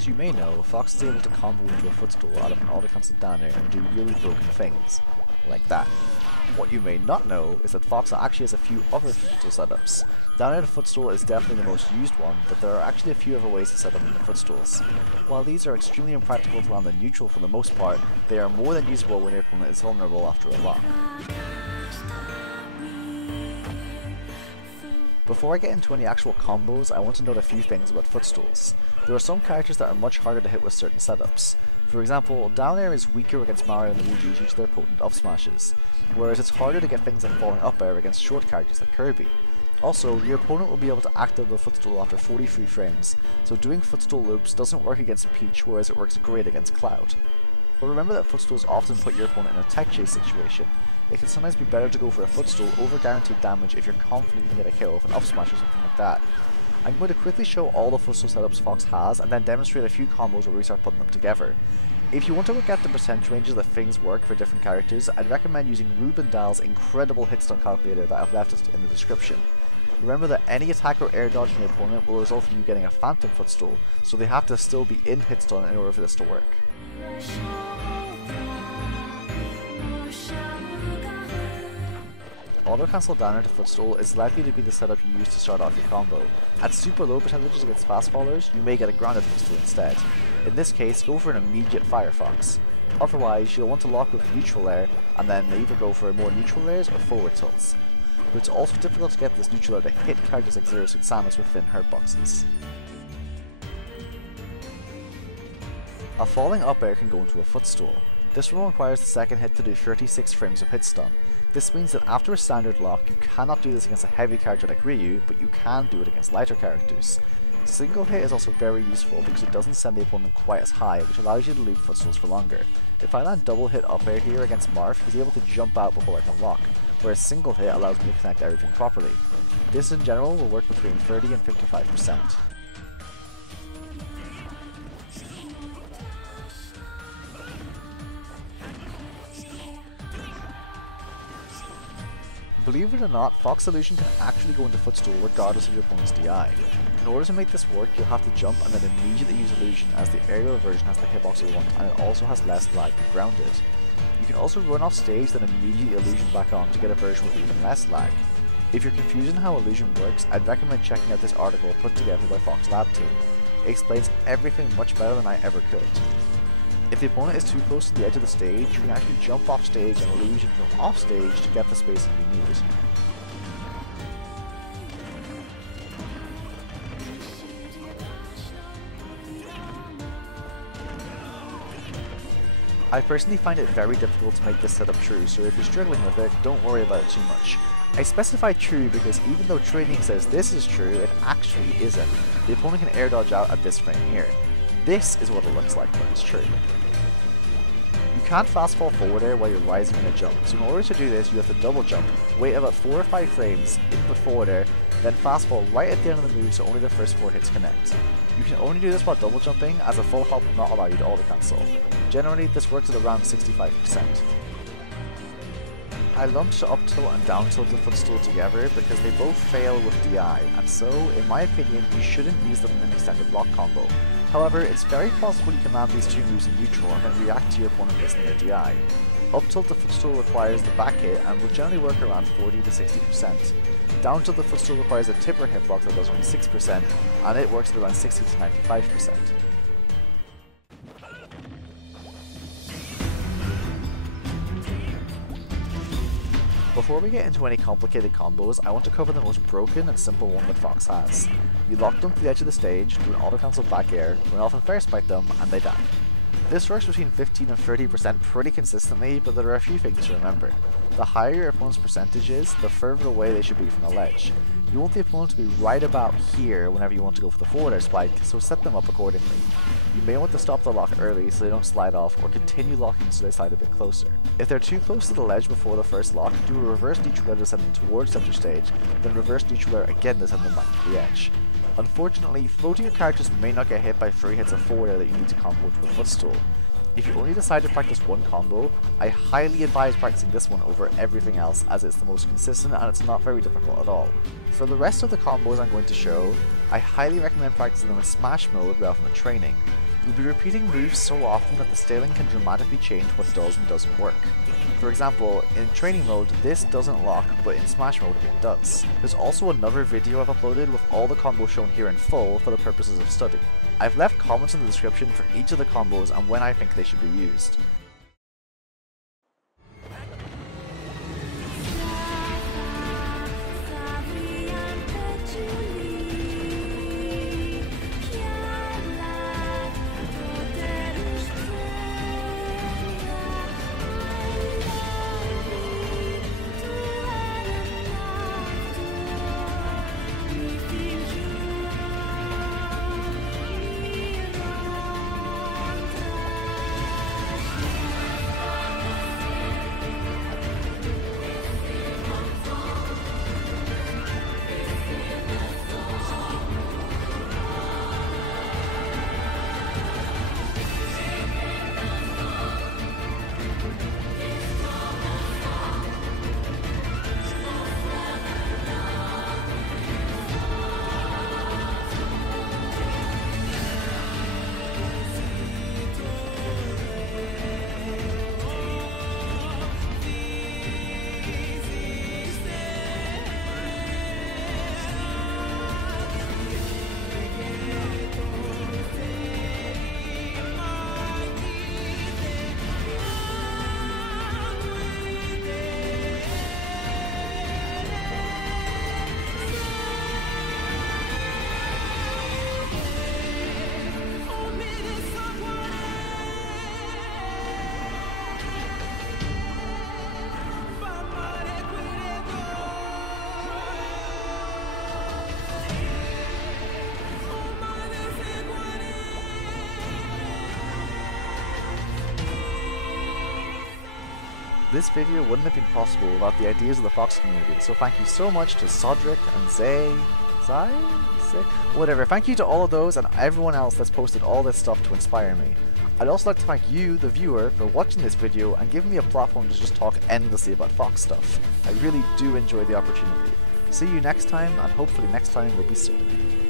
As you may know, Fox is able to combo into a Footstool out of an auto-cancel down air and do really broken things, like that. What you may not know is that Fox actually has a few other Footstool setups. Down air to Footstool is definitely the most used one, but there are actually a few other ways to set up the Footstools. While these are extremely impractical to land in neutral for the most part, they are more than usable when your opponent is vulnerable after a lock. Before I get into any actual combos, I want to note a few things about Footstools. There are some characters that are much harder to hit with certain setups. For example, down air is weaker against Mario and Luigi due to their potent up smashes, whereas it's harder to get things like falling up air against short characters like Kirby. Also, your opponent will be able to activate the Footstool after 43 frames, so doing Footstool loops doesn't work against Peach, whereas it works great against Cloud. But remember that Footstools often put your opponent in a tech chase situation. It can sometimes be better to go for a Footstool over guaranteed damage if you're confident you can get a kill with an up smash or something like that. I'm going to quickly show all the Footstool setups Fox has and then demonstrate a few combos where we start putting them together. If you want to work out the percentage ranges that things work for different characters, I'd recommend using Rubendal's incredible hitstun calculator that I've left in the description. Remember that any attack or air dodge from your opponent will result in you getting a phantom Footstool, so they have to still be in hitstun in order for this to work. Auto-cancel down air to Footstool is likely to be the setup you use to start off your combo. At super low percentages against fast fallers, you may get a grounded Footstool instead. In this case, go for an immediate Firefox. Otherwise, you'll want to lock with neutral air, and then either go for more neutral airs or forward tilts. But it's also difficult to get this neutral air to hit characters like Zero Suit Samus within hurt boxes. A falling up air can go into a Footstool. This one requires the second hit to do 36 frames of hit stun. This means that after a standard lock, you cannot do this against a heavy character like Ryu, but you can do it against lighter characters. Single hit is also very useful because it doesn't send the opponent quite as high, which allows you to leave Footstools for longer. If I land double hit up air here against Marth, he's able to jump out before I can lock, whereas single hit allows me to connect everything properly. This in general will work between 30 and 55%. Believe it or not, Fox Illusion can actually go into Footstool regardless of your opponent's DI. In order to make this work, you'll have to jump and then immediately use Illusion, as the aerial version has the hitbox you want and it also has less lag than grounded. You can also run off stage then immediately Illusion back on to get a version with even less lag. If you're confused on how Illusion works, I'd recommend checking out this article put together by Fox Lab Team. It explains everything much better than I ever could. If the opponent is too close to the edge of the stage, you can actually jump off stage and Illusion from off stage to get the spacing you need. I personally find it very difficult to make this setup true, so if you're struggling with it, don't worry about it too much. I specify true because even though training says this is true, it actually isn't. The opponent can air dodge out at this frame here. This is what it looks like when it's true. You can't fast fall forward air while you're rising in a jump, so in order to do this you have to double jump, wait about 4 or 5 frames, input forward air, then fast fall right at the end of the move so only the first 4 hits connect. You can only do this while double jumping, as a full hop will not allow you to auto cancel. Generally this works at around 65%. I lumped up tilt and down tilt the Footstool together because they both fail with DI, and so, in my opinion, you shouldn't use them in an extended block combo. However, it's very possible you can land these two moves in neutral and then react to your opponent based on their DI. Up tilt the Footstool requires the back hit and will generally work around 40 to 60%. Down tilt the Footstool requires a tipper hitbox that does only 6%, and it works at around 60 to 95%. Before we get into any complicated combos, I want to cover the most broken and simple one that Fox has. You lock them to the edge of the stage, do an auto cancel back air, run off and fair spike them, and they die. This works between 15 and 30% pretty consistently, but there are a few things to remember. The higher your opponent's percentage is, the further away they should be from the ledge. You want the opponent to be right about here whenever you want to go for the forward air spike, so set them up accordingly. You may want to stop the lock early so they don't slide off, or continue locking so they slide a bit closer. If they're too close to the ledge before the first lock, do a reverse neutral air to send them towards center stage, then reverse neutral air again to send them back to the edge. Unfortunately, floatier characters may not get hit by 3 hits of forward air that you need to combo to a Footstool. If you only decide to practice one combo, I highly advise practicing this one over everything else, as it's the most consistent and it's not very difficult at all. For the rest of the combos I'm going to show, I highly recommend practicing them in Smash mode rather than training. You'll be repeating moves so often that the scaling can dramatically change what does and doesn't work. For example, in training mode this doesn't lock, but in smash mode it does. There's also another video I've uploaded with all the combos shown here in full for the purposes of study. I've left comments in the description for each of the combos and when I think they should be used. This video wouldn't have been possible without the ideas of the Fox community, so thank you so much to Sodric and Zay, whatever. Thank you to all of those and everyone else that's posted all this stuff to inspire me. I'd also like to thank you, the viewer, for watching this video and giving me a platform to just talk endlessly about Fox stuff. I really do enjoy the opportunity. See you next time, and hopefully next time will be soon.